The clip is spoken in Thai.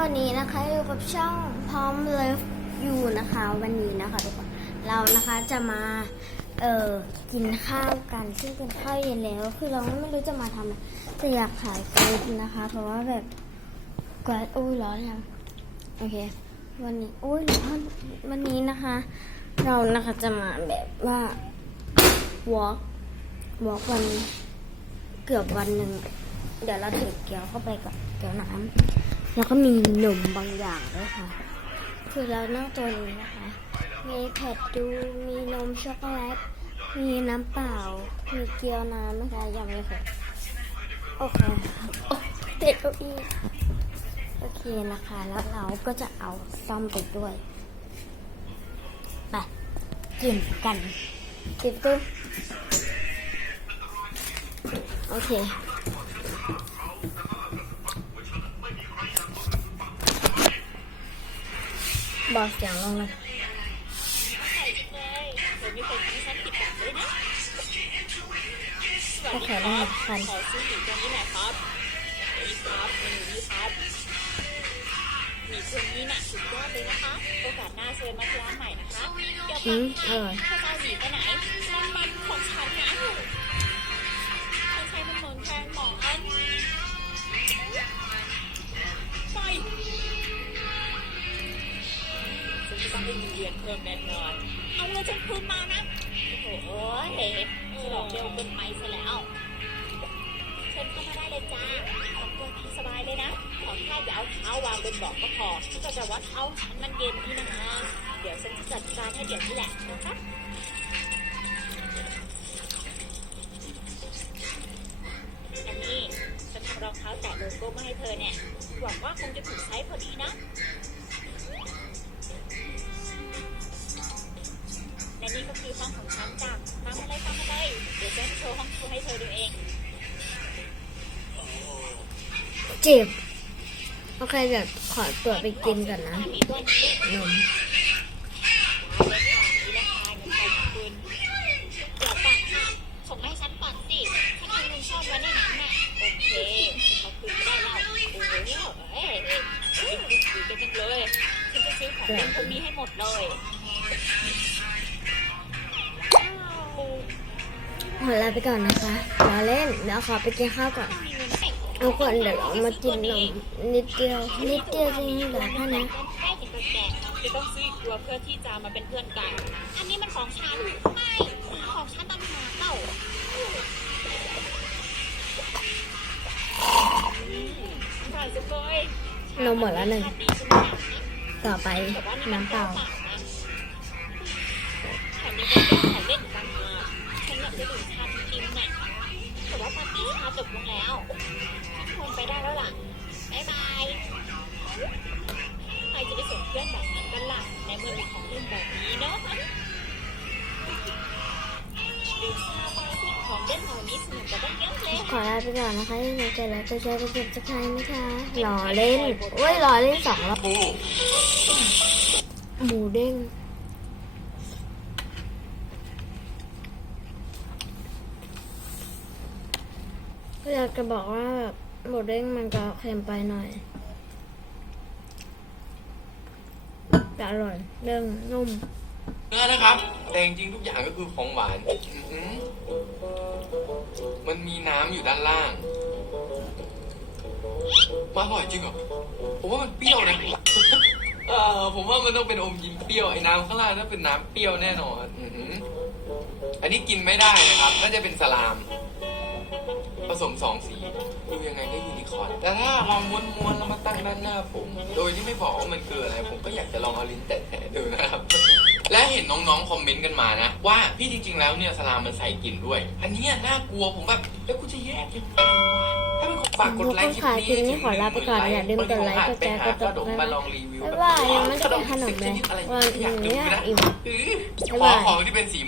วันนี้นะคะอยู่กับช่องพร้อมเลิฟอยู่นะคะ วันนี้นะคะทุกคนเรานะคะจะมาเอ่อกินข้าวกันซึ่งเป็นข้าวเย็นแล้ว คือเราไม่รู้จะมาทำอะไรแต่อยากถ่ายคลิปนะคะ เพราะว่าแบบกว่าอุ้ยร้อนยังโอเค วันนี้อุ้ยร้อนวันนี้นะคะ เรานะคะจะมาแบบว่า walk walk วันเกือบวันหนึ่งเดี๋ยวเราถือเกี๊ยวเข้าไปกับเกี๊ยวน้ำ แล้วก็มีนมบางอย่างด้วยค่ะ คือเรานั่งตัวนี้นะคะ มีแพดดูมีนมช็อกโกแลต มีน้ำเปล่า มีเกี๊ยวน้ำนะคะยังไม่ครบโอเคโอ้เด็ดเก้าอี้โอเคนะคะ แล้วเราก็จะเอาซ่อมไปด้วยไปกินกันกินตุ้มโอเค บอกเสียงลงเลยก็แขนได้พันขอซื้อหมีตัวนี้หน่อยครับนี่ครับเมนูนี้ครับหมีตัวนี้น่ะสุดยอดเลยนะคะ โอกาสหน้าเชิญมาที่ร้านใหม่นะคะเดี๋ยวอืก่อนมอร่อยถ้าจะเอาหมีไปไหนนั่น นเอนเพิ่มแน่นอนเอาเงินฉันคืนมานะ โอ้โหเฮ้ฉลองเร็วเกินไปซะแล้วเชิญเข้ามาได้เลยจ้าทำตัวที่สบายเลยนะ ขอแค่อย่าเอาเท้าวางบนเบาะก็พอก็จะว่าเท้าฉันมันเย็นที่นะคะ เดี๋ยวฉันจะจัดการให้เดี๋ยวนี้แหละนะครับอันนี้ฉันทำรองเท้าแตะโลโก้มาให้เธอเนี่ย หวังว่าคงจะถูกไซส์พอดีนะ เจ็บ โอเคเดี๋ยวขอตัวไปกินก่อนนะมีตัวนี้นมมาเลยค่ะนี่ราคาเงินไทยของคุณเดี๋ยวปัดค่ะส่งมาให้ฉันปัดสิถ้าคุณชอบไว้ในนั้นน่ะโอเคเขาคืนไม่ได้แล้วโอ้โหเอ้ยเอ้ยเอ้ยดีกันจังเลยฉันจะซื้อของเล่นพวกนี้ให้หมดเลยว้าวขอลาไปก่อนนะคะรอเล่น เดี๋ยวขอไปกินข้าวก่อน มีเงินให้เอาก่อนเดี๋ยวเรามากินนมนิดเดียวนิดเดียวจริงๆเหลือแค่นี้ใกล้ถึงแก่จะต้องซื้ออีกตัวเพื่อที่จะมาเป็นเพื่อนกัน อันนี้มันของฉันไม่ของฉันต่างหากเล่าใส่สุดเลยนมหมดแล้วหนึ่งดีใช่ไหมต่อไปแต่ว่าน้ำเปล่า ปาร์ตี้ชาจบลงแล้วควรไปได้แล้วล่ะบ๊ายบายใครจะไปส่งเพื่อนแบบนั้นกันล่ะในเมื่อมีของเล่นแบบนี้เนาะดื่มชาไปที่ของเล่นเหล่านี้สนุกกว่าตั้งเยอะเลยขอลาไปก่อนนะคะยังไงใจแล้วใจใจไปเก็บจะใครนะคะรอเล่นเว้ยรอเล่นสองรอบหมูเด้ง อยากจะบอกว่าแบบหมูเด้งมันก็เค็มไปหน่อยแต่อร่อยเด้งนุ่มเนื้อนะครับ แต่จริงๆทุกอย่างก็คือของหวานอื้อหือมันมีน้ำอยู่ด้านล่างมันอร่อยจริงเหรอ ผมว่ามันเปรี้ยวนะ เออผมว่ามันต้องเป็นอมยิ้มเปรี้ยวไอ้น้ำข้างล่างนั่นเป็นน้ำเปรี้ยวแน่นอน อื้อหืออันนี้กินไม่ได้นะครับน่าจะเป็นสลาม ผสมสองสีดูยังไงก็ยูนิคอร์นแต่ถ้าลองม้วนๆแล้วมาตั้งด้านหน้าผม โดยที่ไม่บอกว่ามันคืออะไร ผมก็อยากจะลองเอาลิ้นแตะๆดูนะครับ และเห็นน้องๆคอมเมนต์กันมานะ ว่าพี่จริง ๆ แล้วเนี่ยสลามมันใส่กลิ่นด้วย อันเนี้ยน่ากลัวผมแบบแล้วกูจะแยกยังไงวะถ้าเป็นฝากกดไลค์คลิปนี้คลิปนี้ขอลาไปก่อนอย่าลืมกดไลค์กดแชร์กดติดตามมาลองรีวิวบ๊ายบายยังไม่ได้กินขนมเลยอะไรวันอยากดูนี้นะอิ่มอื้อบ๊ายขอบายของที่เป็นสี